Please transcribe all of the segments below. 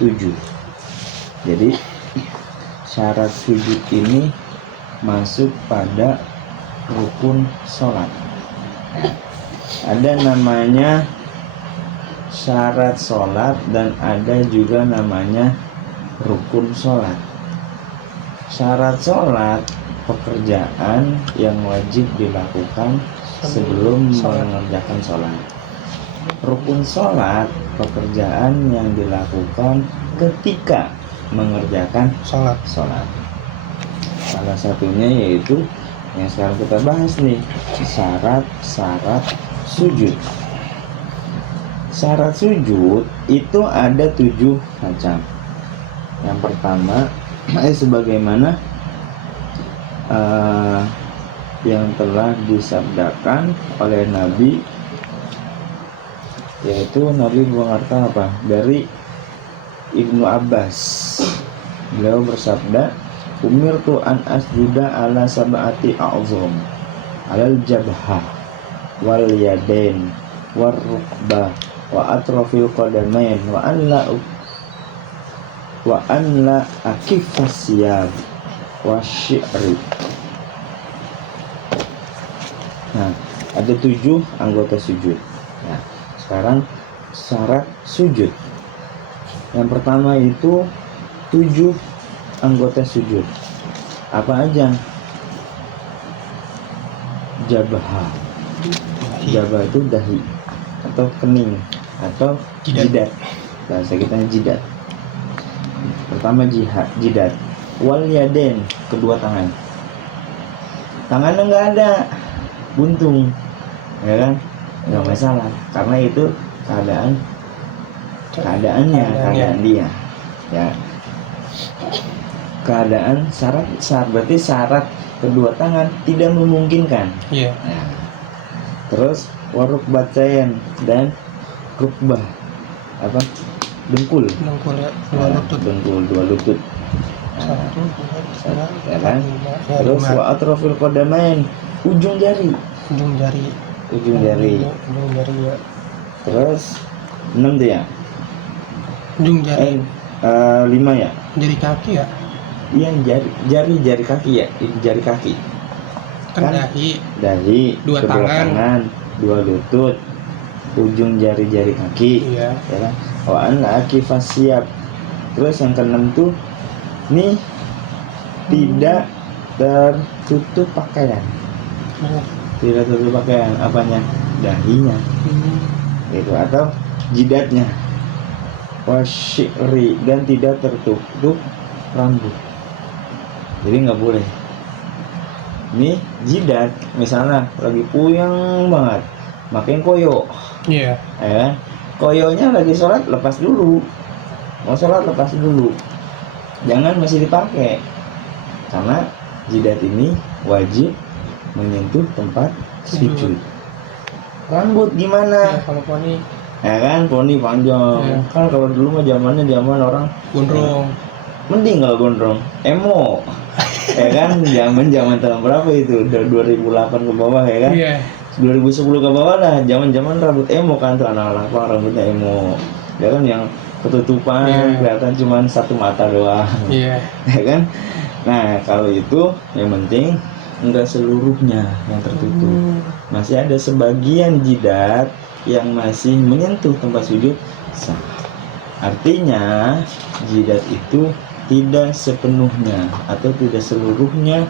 7. Jadi syarat sujud ini masuk pada rukun sholat. Ada namanya syarat sholat dan ada juga namanya rukun sholat. Syarat sholat pekerjaan yang wajib dilakukan sebelum mengerjakan sholat. Rukun sholat pekerjaan yang dilakukan ketika mengerjakan sholat. Salah satunya yaitu yang sekarang kita bahas nih, syarat sujud. Syarat sujud itu ada 7 macam. Yang pertama sebagaimana yang telah disabdakan oleh Nabi, yaitu Nabi mengatakan apa? Dari Ibnu Abbas, beliau bersabda, umirtu an asjuda ala sab'ati a'zam, alal jabhah wal yadain war rukbah wa atrafil qadamain wa an la akifas siyab wa syi'ri. Nah, ada 7 anggota sujud. Nah, sekarang syarat sujud. Yang pertama itu 7 anggota sujud. Apa aja? Jabah. Jabah itu dahi atau kening atau jidat. Bahasa kita jidat. Pertama jidat. Wal yadain, kedua tangan. Tangannya nggak ada, buntung, ya kan? Nggak masalah, karena itu keadaan dia, ya. Keadaan syarat berarti syarat kedua tangan tidak memungkinkan. Iya. Nah, terus warukbatain dan rukbah, apa? Dengkul ya, dua lutut. Ya kan? Terus wa atrafil qadamain, ujung jari ya. Terus 6 tuh ya. Ujung jari. 5 ya. Jari kaki ya. Iya, jari kaki ya. Jari kaki. Kan dahi, dua tangan, 2 lutut, ujung jari kaki. Iya. Ya kan? Wa an akifas siyab. Terus yang ke-6 tuh nih tidak tertutup pakaian. Tidak tertutup pakaian, apanya? Dahinya. Itu atau jidatnya. Wasyiri, dan tidak tertutup rambut. Jadi nggak boleh. Ini jidat, misalnya lagi puyeng banget, makin koyo. Iya. Ya kan? Koyonya lagi sholat, lepas dulu. Mau sholat lepas dulu. Jangan masih dipakai. Karena jidat ini wajib menyentuh tempat sujud. Rambut gimana? Ya, kalau poni. Ya kan, poni panjang. Ya. Kan kalau dulu mah zaman orang gondrong. Mending kalau gondrong, emo. Ya kan, zaman tahun berapa itu? 2008 ke bawah ya kan? Iya. 2010 ke bawah lah, zaman rambut emo kan tuh, anak-anak rambutnya emo. Ya kan, yang ketutupan, kelihatan cuma satu mata doang. Iya. Ya kan? Nah, kalau itu yang penting enggak seluruhnya yang tertutup. Masih ada sebagian jidat yang masih menyentuh tempat sujud sah. Artinya jidat itu tidak sepenuhnya atau tidak seluruhnya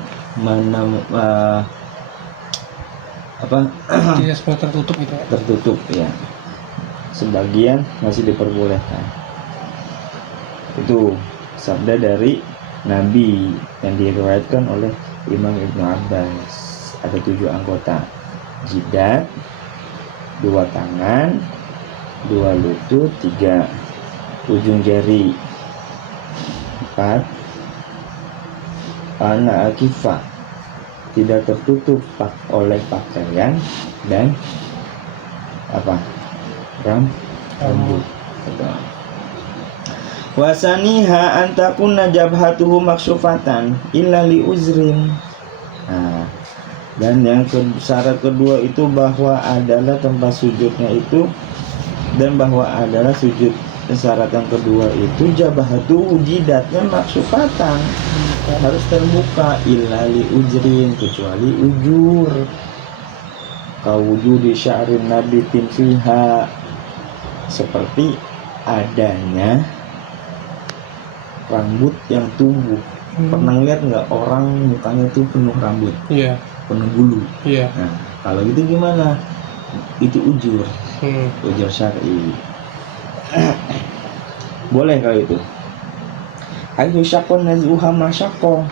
tidak sepenuhnya tertutup gitu ya. Tertutup ya. Sebagian masih diperbolehkan. Itu sabda dari Nabi yang diriwayatkan oleh Imam Ibnu Abbas. Ada 7 anggota: jidat, 2 tangan, 2 lutut, 3 ujung jari, 4 ana akifah, tidak tertutup oleh pakaian, dan rambut. Wasaniha antakuna jabhatuhu maksufatan illa li uzrin. Nah, dan yang syarat kedua itu bahwa adalah tempat sujudnya itu, dan bahwa adalah sujud syarat yang kedua itu jabahatu jidatnya maksufatan, harus terbuka, ilali ujrin, kecuali ujur, kawujudi sya'rin nabitin fiha, seperti adanya rambut yang tumbuh. Pernah lihat nggak orang mukanya tuh penuh rambut, Iya. penuh bulu? Iya. Nah, kalau gitu gimana? Itu ujur, ujur syar'i. Boleh kalau itu. Hayu syakon nazuha masyakko,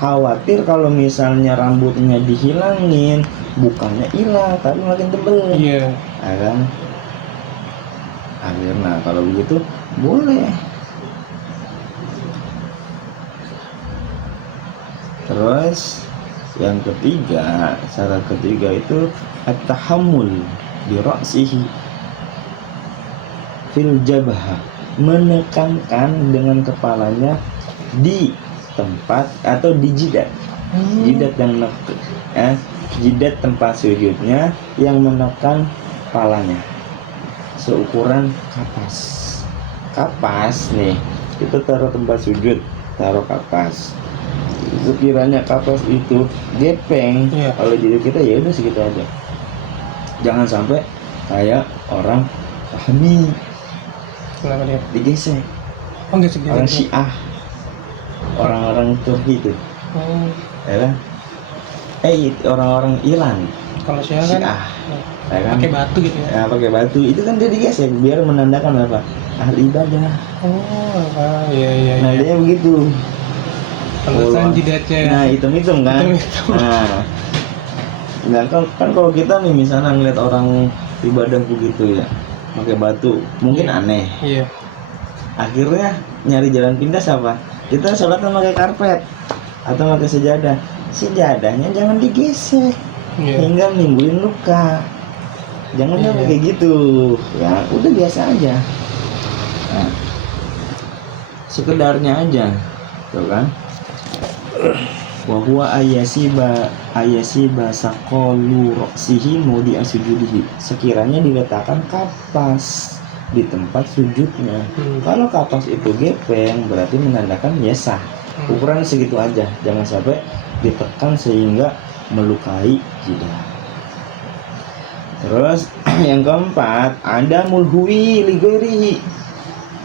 khawatir kalau misalnya rambutnya dihilangin, bukannya hilang tapi makin tebel. Iya. Kan? Akhirnya kalau begitu boleh. Terus yang ketiga, syarat ketiga itu at-tahammul bi ra'sihi fil jabha, menekankan dengan kepalanya di tempat atau di jidat. Jidat yang jidat tempat sujudnya yang menekan kepalanya seukuran kapas. Kapas nih, kita taruh tempat sujud, taruh kapas. Sekiranya kapas itu gepeng, kalau jadi kita ya udah segitu aja. Jangan sampai kayak orang Fahmi. Kenapa dia? Digesek. Oh, gesek gitu. Orang Syiah, orang-orang Turki itu, ya kan? Orang-orang Iran. Kalau Syiah kan, ya kan? pakai batu gitu ya? Ya, pakai batu. Itu kan dia digesek biar menandakan apa? Ahli ibadah. Iya. Nah, dia begitu. Pantesan jidatnya. Nah, hitam-hitam kan? Nah, kan kalau kita nih misalnya ngeliat orang ibadah begitu ya, pakai batu, mungkin aneh. Iya. Akhirnya nyari jalan pintas apa? Kita sholatnya pakai karpet atau pakai sejadah. Sejadahnya jangan digesek hingga menimbulin luka. Jangan kayak gitu. Ya, udah biasa aja. Nah, sekedarnya aja, tuh kan? Wa huwa ayasiba saqalu ra'sihi mudi asujudihi, sekiranya diletakkan kapas di tempat sujudnya. Kalau kapas itu gepeng berarti menandakan ya sah. Ukuran segitu aja, jangan sampai ditekan sehingga melukai jidat. Terus yang keempat, ada mulhui li ghairihi,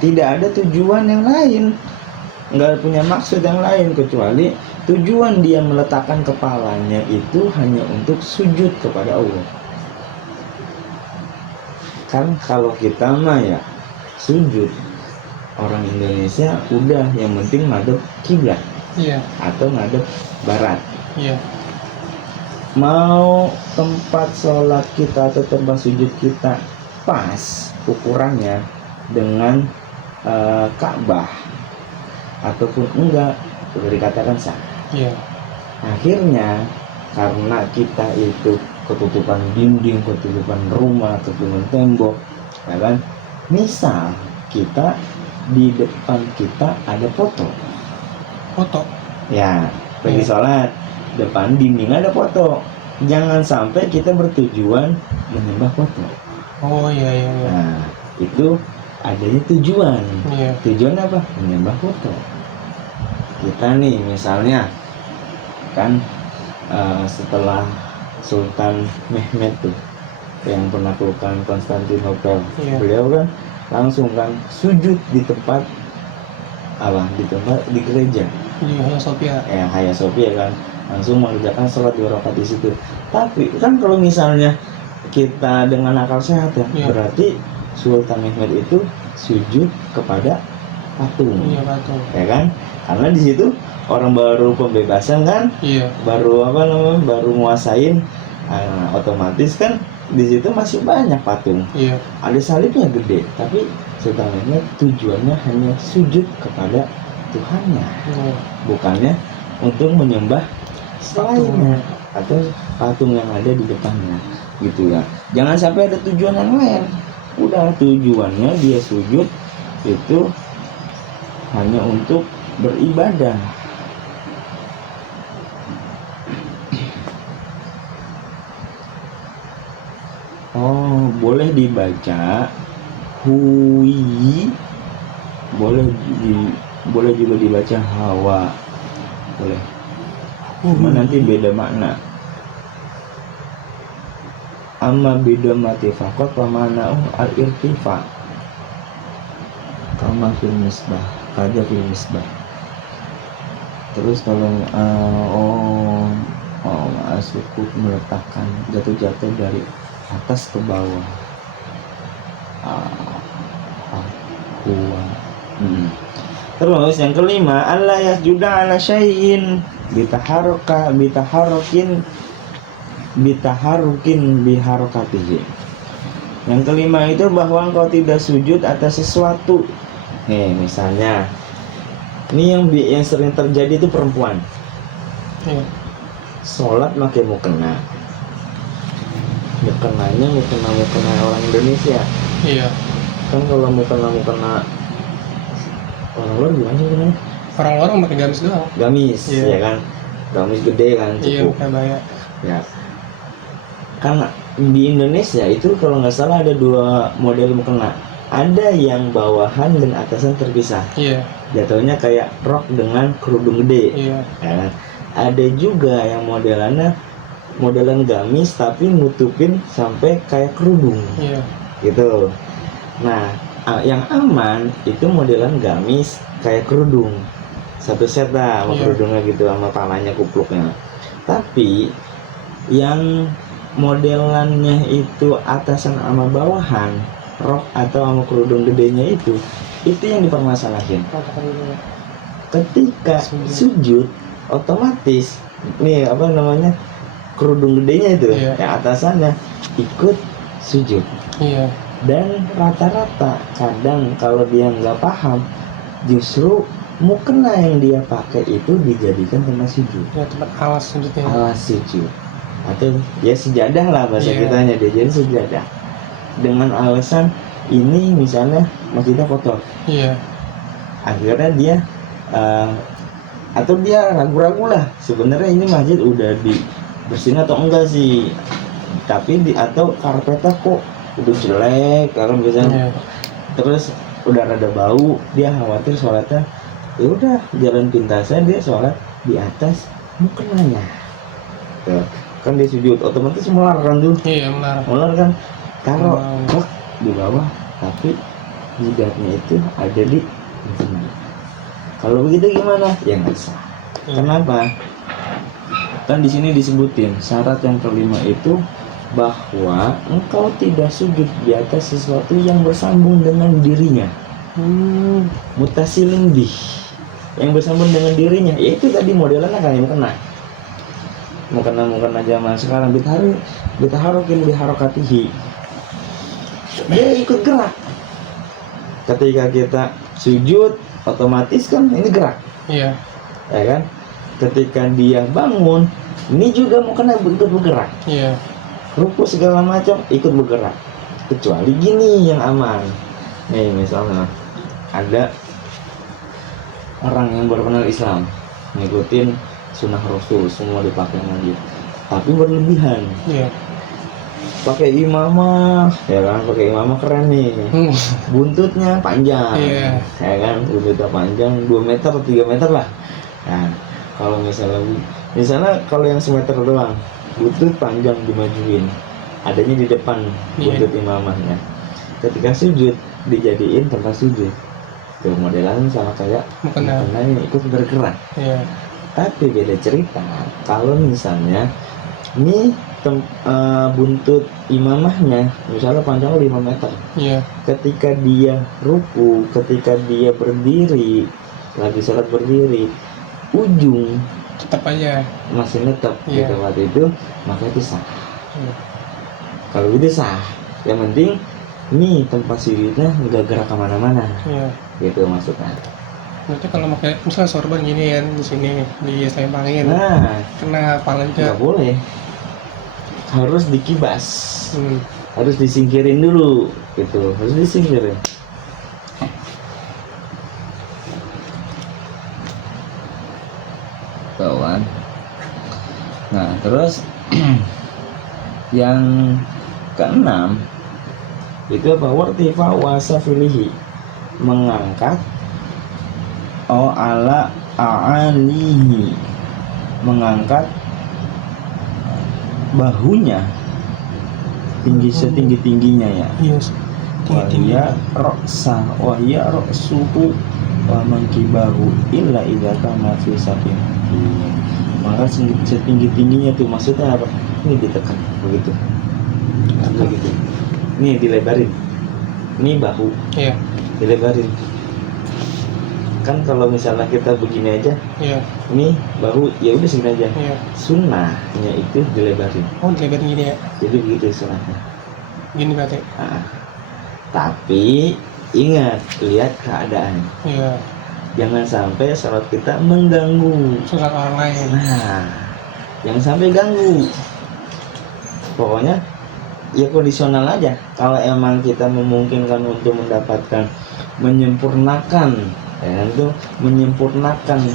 tidak ada tujuan yang lain, nggak punya maksud yang lain kecuali tujuan dia meletakkan kepalanya itu hanya untuk sujud kepada Allah. Kan kalau kita mah ya sujud, orang Indonesia udah yang penting ngadep kiblat, atau ngadep barat. Mau tempat sholat kita atau tempat sujud kita pas ukurannya dengan Ka'bah ataupun enggak, sudah dikatakan sah. Akhirnya karena kita itu ketutupan dinding, ketutupan rumah, ketutupan tembok, ya kan? Misal kita di depan kita ada foto, ya pergi sholat, depan dinding ada foto, jangan sampai kita bertujuan menyembah foto. Nah, itu adanya tujuan. Tujuan apa? Menyembah foto. Kita nih misalnya kan setelah Sultan Mehmed tuh yang menaklukkan Konstantinopel, beliau kan langsung kan sujud di tempat di gereja di Hagia Sophia kan, langsung mengerjakan sholat 2 rakaat di situ. Tapi kan kalau misalnya kita dengan akal sehat ya, berarti Sultan Mehmed itu sujud kepada patung, ya kan? Karena di situ orang baru pembebasan kan, baru baru nguasain, otomatis kan di situ masih banyak patung. Ada salibnya gede, tapi Sultan Mehmed tujuannya hanya sujud kepada Tuhannya, bukannya untuk menyembah selainnya atau patung yang ada di depannya, gitu ya. Jangan sampai ada tujuan yang lain. Udah tujuannya dia sujud itu hanya untuk beribadah. Boleh dibaca hui, boleh boleh juga dibaca hawa, boleh. Cuma nanti beda makna. Amma beda mati fakot pamana al-irtifa kama fil misbah, kaja fil misbah. Terus kalau masukku meletakkan jatuh-jatuh dari atas ke bawah. Terus yang kelima, Allah yasjuda ala syai'in bitaharukin biharokatihi. Yang kelima itu bahwa engkau tidak sujud atas sesuatu. Misalnya, ini yang sering terjadi itu perempuan. Sholat pakai mukena. Mukenanya mukena orang Indonesia. Iya. Kan kalau mukena orang luar gimana sih namanya? Orang-orang pakai gamis doang. Gamis, ya kan? Gamis gede kan, cukup. Iya, pakai baya. Ya. Kan di Indonesia itu kalau nggak salah ada 2 model mukena. Ada yang bawahan dan atasan terpisah. Iya. Jatuhnya kayak rok dengan kerudung gede. Iya. Ya kan? Ada juga yang modelan gamis tapi nutupin sampai kayak kerudung. Iya. Gitu. Nah, yang aman itu modelan gamis kayak kerudung. Satu set lah sama kerudungnya gitu, sama palanya kupluknya. Tapi yang modelannya itu atasan sama bawahan, rok atau sama kerudung gedenya itu yang dipermasalahin. Ketika sujud otomatis nih kerudung gedenya itu yang atasannya ikut sujud. Iya. Dan rata-rata kadang kalau dia nggak paham, justru mukena yang dia pakai itu dijadikan tempat sujud. Ya, tempat alas sujudnya. Alas sujud. Atau ya sejadah lah bahasa kitanya, dia jadi sejadah. Dengan alasan ini misalnya masjidnya kotor. Iya. Akhirnya dia atau dia ragu-ragu lah, sebenarnya ini masjid udah dibersihin atau enggak sih. Tapi atau karpetnya kok udah jelek kalau biasanya. Terus udah rada bau, dia khawatir sholatnya ya udah jalan pintasnya, dia sholat di atas mukenanya. Tuh, kan dia sujud otomatis melar kan tuh. Iya, melar kan, taruh di bawah tapi jidatnya itu ada di mukena. Kalau begitu gimana? Ya nggak sah. Kenapa? Kan di sini disebutin syarat yang kelima itu bahwa engkau tidak sujud di atas sesuatu yang bersambung dengan dirinya. Mutasilin bih, yang bersambung dengan dirinya, yaitu tadi modelannya kayak mukena zaman sekarang bitaharukin biharokatihi. Dia ikut gerak. Ketika kita sujud otomatis kan ini gerak. Iya. Ya kan? Ketika dia bangun, ini juga mukena ikut bergerak. Iya. Ruku segala macam ikut bergerak, kecuali gini yang aman. Nih misalnya ada orang yang baru kenal Islam, ngikutin sunnah Rasul, semua dipakai lagi, tapi berlebihan. Iya. Pakai imamah, ya kan? Pakai imamah keren nih. Buntutnya panjang, ya kan? Buntutnya panjang 2 meter 3 meter lah. Nah, kalau misalnya kalau yang semeter doang, buntut panjang dimajuin, adanya di depan buntut imamahnya. Ketika sujud dijadiin tempat sujud. Tuh modelan sama kayak mukenanya ikut bergerak. Iya. Tapi beda cerita kalau misalnya ini buntut imamahnya misalnya panjangnya 5 meter. Iya. Ketika dia ruku, ketika dia berdiri, lagi sholat berdiri, ujung tetap aja masih netap di tempat itu, maka itu sah. Kalau itu sah, yang penting nih tempat sujudnya nggak gerak kemana-mana. Gitu maksudnya. Berarti kalau pakai misalnya sorban gini kan di sini diselempangin, kena kepala juga. Nggak boleh, harus dikibas, harus disingkirin dulu, gitu, harus disingkirin. Kawan. Nah, terus yang keenam itu apa? Wartifa wasafilihi, mengangkat ala a'alihi, mengangkat bahunya tinggi setinggi-tingginya ya. Yes. Wahya roksa, wahya roksuhu wa mankibahu illa idza kana fi safin. Maka setinggi-tingginya tuh maksudnya apa? Ini ditekan begitu. Begitu. Ini dilebarin. Ini bahu. Iya. Dilebarin. Kan kalau misalnya kita begini aja, Iya. ini bahu ya udah segini aja. Iya. Sunnahnya itu dilebarin. Oh, dilebarin gini ya. Jadi begitu sunnahnya. Gini berarti. Nah, tapi ingat, lihat keadaan. Iya. Jangan sampai sholat kita mengganggu. Sholat orang lain. Nah, jangan sampai ganggu. Pokoknya ya kondisional aja. Kalau emang kita memungkinkan untuk mendapatkan, menyempurnakan, ya itu menyempurnakan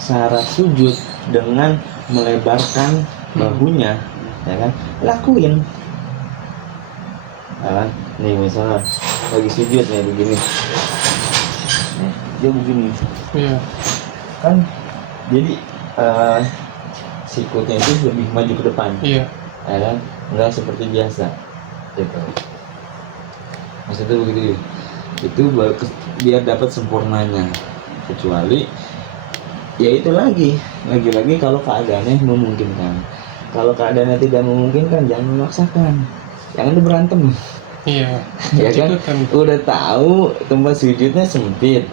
syarat sujud dengan melebarkan bahunya, ya kan? Lakuin. Nah, nih misalnya lagi sujud nih begini, nih, dia begini, Iya. kan jadi sikutnya itu lebih maju ke depan, Iya. ya kan? Nggak seperti biasa, gitu. Maksudnya begitu, itu biar dapat sempurnanya. Kecuali, ya itu lagi kalau keadaannya memungkinkan. Kalau keadaannya tidak memungkinkan, jangan memaksakan, jangan berantem. Iya. Ya kan, udah tahu tempat sujudnya sempit,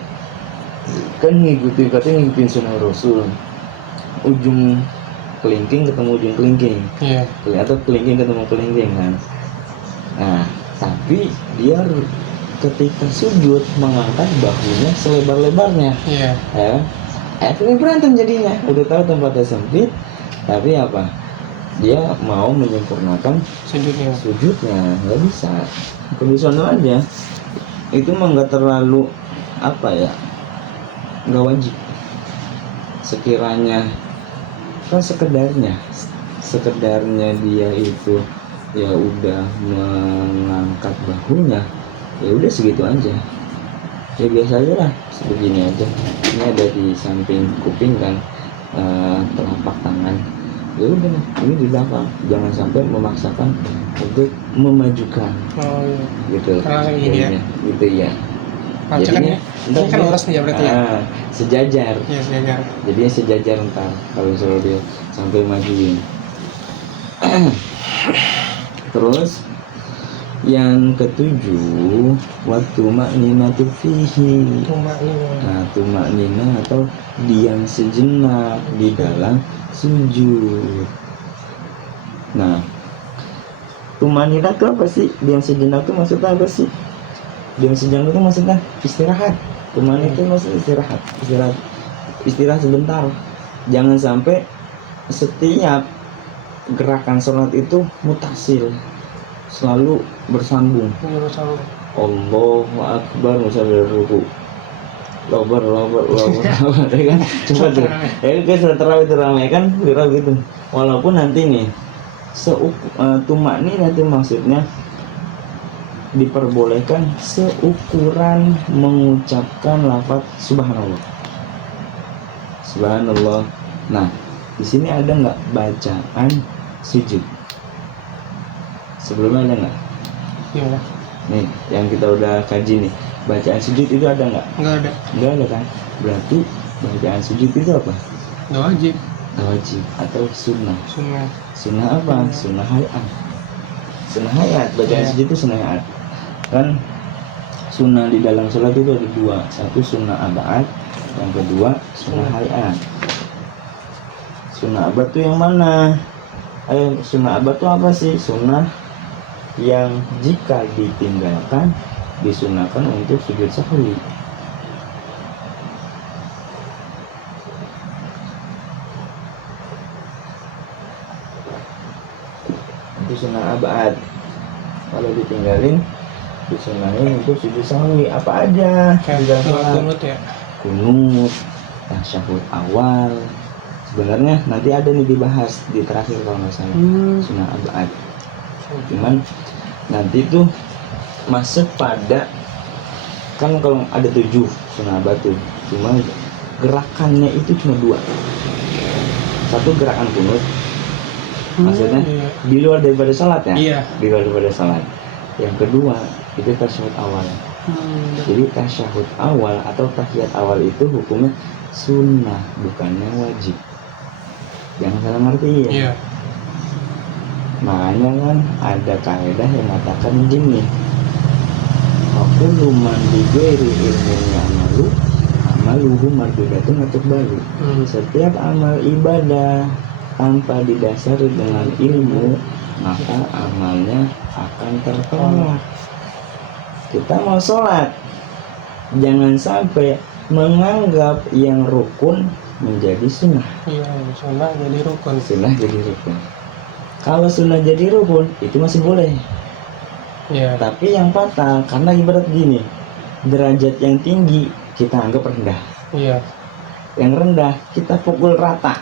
kan ngikutin sunnah Rasul, ujung kelingking ketemu ujung kelingking, Iya. atau kelingking ketemu kelingking kan. Nah, tapi dia ketika sujud mengangkat bahunya selebar-lebarnya, Iya. ya, akhirnya berantem jadinya. Udah tahu tempatnya sempit, tapi apa? Dia mau menyempurnakan Sujudnya. nggak bisa, kondisional aja. Itu mah nggak terlalu apa ya, nggak wajib. Sekiranya kan sekedarnya dia itu ya udah mengangkat bahunya, ya udah segitu aja, ya biasa aja lah, sebegini aja. Ini ada di samping kuping kan, telapak tangan, ya udah ini di belakang, jangan sampai memaksakan untuk memajukan. Oh iya. Gitu. Karena kayak gini ya. Gitu ya. Jadinya, ini kan lurus nih ya berarti ya. Sejajar. Iya, sejajar. Jadinya sejajar ntar kalau misalnya dia sampai majuin. Terus yang ketujuh, waktu makninatu fihi. Nah, tumaknina atau diam sejenak di dalam sujud. Nah, tumaknina itu apa sih? Diam sejenak itu maksudnya apa sih? Diam sejenak itu maksudnya istirahat. Tumaknina itu maksudnya istirahat sebentar. Jangan sampai setiap gerakan sholat itu mutasil, selalu bersambung. Allahu Akbar, misalnya ruku, lobar, ya kan? Coba tuh, ya kan setelah itu ramai kan, viral gitu. Walaupun nanti nih, tumaknina itu maksudnya diperbolehkan seukuran mengucapkan lafaz subhanallah. Subhanallah. Nah, di sini ada nggak bacaan sujud? Sebelumnya ada nggak? Iya. Nih, yang kita udah kaji nih, bacaan sujud itu ada nggak? Nggak ada. Nggak ada kan? Berarti bacaan sujud itu apa? Nggak wajib. Nggak wajib atau sunnah. Sunnah apa? Sunnah hayat. Sunnah hayat. Bacaan sujud itu sunnah hayat. Kan sunnah di dalam sholat itu ada dua. Satu sunnah abad, yang kedua sunnah hayat. Sunnah abad itu yang mana? Sunnah abad itu apa sih? Sunnah yang jika ditinggalkan disunahkan untuk sujud sahwi. Itu sunnah abad. Kalau ditinggalin disunahin untuk sujud sahwi. Apa aja? Kunut ya. Kunut, tasyahud awal. Sebenarnya nanti ada nih dibahas di terakhir kalau nggak salah, sunnah abad. Cuman nanti tuh masuk pada, kan kalau ada 7 sunnah batu, cuma gerakannya itu cuma 2. Satu gerakan kunut, maksudnya di luar daripada sholat ya, di luar daripada sholat. Yang kedua itu tasyahud awal. Jadi tasyahud awal atau tahiyat awal itu hukumnya sunnah, bukannya wajib. Jangan salah ngerti ya. Makanya kan ada kaidah yang mengatakan gini, kullu man bi ghairi ilmin ya'malu amaluhu mardudatun atau baru. Setiap amal ibadah tanpa didasari dengan ilmu, maka amalnya akan tertolak. Kita mau sholat, jangan sampai menganggap yang rukun menjadi sunnah. Sunnah jadi rukun. Sunnah jadi rukun. Kalau sunnah jadi rukun itu masih boleh. Tapi yang fatal, karena ibarat gini, derajat yang tinggi kita anggap rendah. Yang rendah kita pukul rata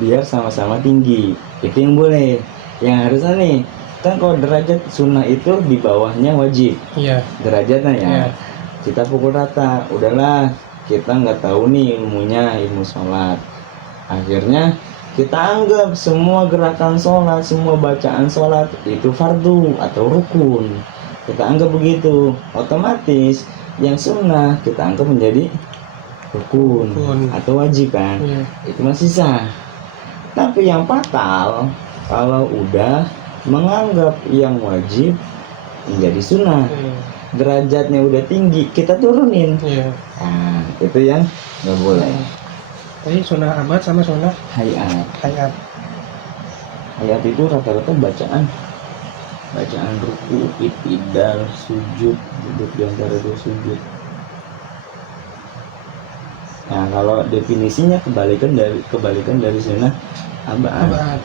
biar sama-sama tinggi. Itu yang boleh. Yang harusnya nih, kan kalau derajat sunnah itu di bawahnya wajib. Derajatnya ya. Kita pukul rata. Udahlah, kita nggak tahu nih ilmunya, ilmu sholat. Akhirnya kita anggap semua gerakan sholat, semua bacaan sholat itu fardu atau rukun. Kita anggap begitu. Otomatis yang sunnah kita anggap menjadi rukun atau wajib kan. Itu masih sah. Tapi yang fatal kalau udah menganggap yang wajib menjadi sunnah, derajatnya udah tinggi, kita turunin. Nah, itu yang nggak boleh. Tadi sunnah abad sama sunnah hayat. Hayat itu rata-rata bacaan ruku, i'tidal, sujud, duduk di antara 2 sujud. Nah, kalau definisinya kebalikan dari sunnah abad.